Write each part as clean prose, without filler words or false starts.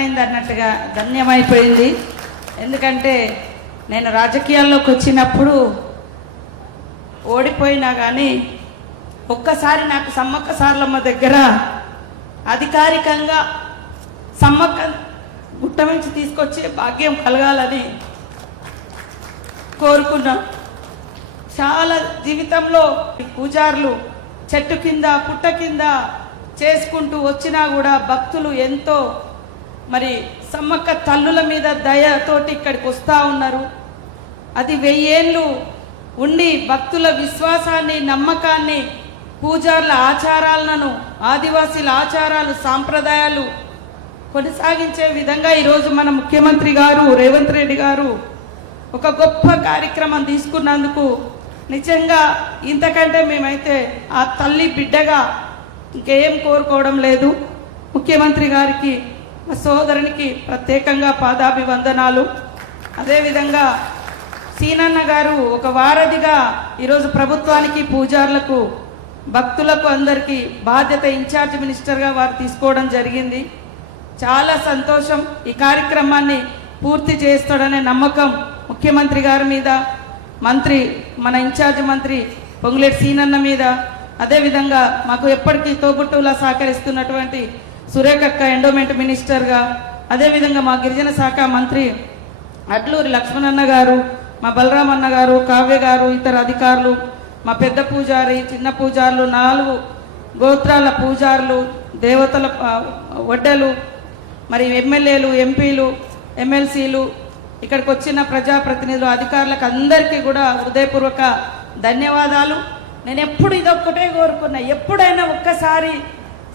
అన్నట్టుగా ధన్యమైపోయింది. ఎందుకంటే నేను రాజకీయాల్లోకి వచ్చినప్పుడు ఓడిపోయినా కానీ ఒక్కసారి నాకు సమ్మక్క సారలమ్మ దగ్గర అధికారికంగా సమ్మక్క గుట్ట నుంచి తీసుకొచ్చే భాగ్యం కలగాలని కోరుకున్నాం. చాలా జీవితంలో పూజారులు చెట్టు కింద పుట్ట కింద చేసుకుంటూ వచ్చినా కూడా భక్తులు ఎంతో మరి సమ్మక్క తల్లుల మీద దయతోటి ఇక్కడికి వస్తూ ఉన్నారు. అది 1000 ఏళ్ళు ఉండి భక్తుల విశ్వాసాన్ని నమ్మకాన్ని పూజారుల ఆచారాలను ఆదివాసీల ఆచారాలు సాంప్రదాయాలు కొనసాగించే విధంగా ఈరోజు మన ముఖ్యమంత్రి గారు రేవంత్ రెడ్డి గారు ఒక గొప్ప కార్యక్రమం తీసుకున్నందుకు నిజంగా ఇంతకంటే మేమైతే ఆ తల్లి బిడ్డగా ఇంకేం కోరుకోవడం లేదు. ముఖ్యమంత్రి గారికి మా సోదరునికి ప్రత్యేకంగా పాదాభివందనాలు. అదేవిధంగా సీనన్న గారు ఒక వారధిగా ఈరోజు ప్రభుత్వానికి పూజారులకు భక్తులకు అందరికీ బాధ్యత ఇన్ఛార్జ్ మినిస్టర్గా వారు తీసుకోవడం జరిగింది. చాలా సంతోషం. ఈ కార్యక్రమాన్ని పూర్తి చేస్తాడనే నమ్మకం ముఖ్యమంత్రి గారి మీద, మంత్రి మన ఇన్ఛార్జ్ మంత్రి పొంగులేటి సీనన్న మీద, అదేవిధంగా మాకు ఎప్పటికీ తోబుట్టులా సహకరిస్తున్నటువంటి సురేఖక్క ఎండోమెంట్ మినిస్టర్గా, అదేవిధంగా మా గిరిజన శాఖ మంత్రి అడ్లూరి లక్ష్మణన్న గారు, మా బలరామన్న గారు, కావ్య గారు, ఇతర అధికారులు, మా పెద్ద పూజారి, చిన్న పూజారులు, 4 గోత్రాల పూజారులు, దేవతల వడ్డలు, మరి ఎమ్మెల్యేలు, ఎంపీలు, ఎమ్మెల్సీలు, ఇక్కడికి వచ్చిన ప్రజాప్రతినిధులు, అధికారులకు అందరికీ కూడా హృదయపూర్వక ధన్యవాదాలు. నేను ఎప్పుడు ఇదొక్కటే కోరుకున్నా, ఎప్పుడైనా ఒక్కసారి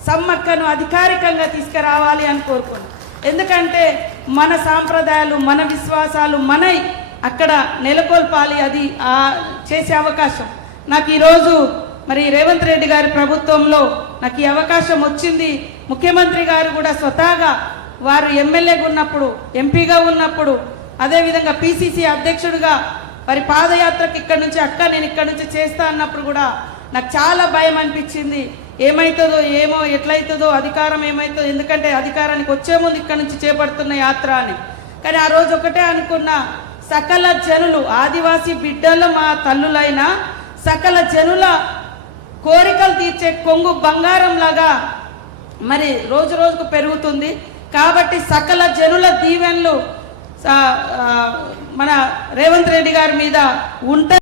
సమ్మక్కను అధికారికంగా తీసుకురావాలి అని కోరుకున్నాను. ఎందుకంటే మన సాంప్రదాయాలు మన విశ్వాసాలు మన అక్కడ నెలకొల్పాలి. అది చేసే అవకాశం నాకు ఈరోజు మరి రేవంత్ రెడ్డి గారి ప్రభుత్వంలో నాకు ఈ అవకాశం వచ్చింది. ముఖ్యమంత్రి గారు కూడా స్వతహాగా వారు ఎమ్మెల్యేగా ఉన్నప్పుడు, ఎంపీగా ఉన్నప్పుడు, అదేవిధంగా పిసిసి అధ్యక్షుడిగా వారి పాదయాత్రకు ఇక్కడి నుంచి నేను ఇక్కడి నుంచి చేస్తా అన్నప్పుడు కూడా నాకు చాలా భయం అనిపించింది. ఏమవుతుందో ఏమో, ఎట్లయితుందో, అధికారం ఏమవుతుందో, ఎందుకంటే అధికారానికి వచ్చే ముందు ఇక్కడ నుంచి చేపడుతున్న యాత్ర అని. కానీ ఆ రోజు ఒకటే అనుకున్నా, సకల జనులు ఆదివాసీ బిడ్డలు మా తల్లులైన సకల జనుల కోరికలు తీర్చే కొంగు బంగారం లాగా మరి రోజు రోజుకు పెరుగుతుంది. కాబట్టి సకల జనుల దీవెనలు మన రేవంత్ రెడ్డి గారి మీద ఉంటే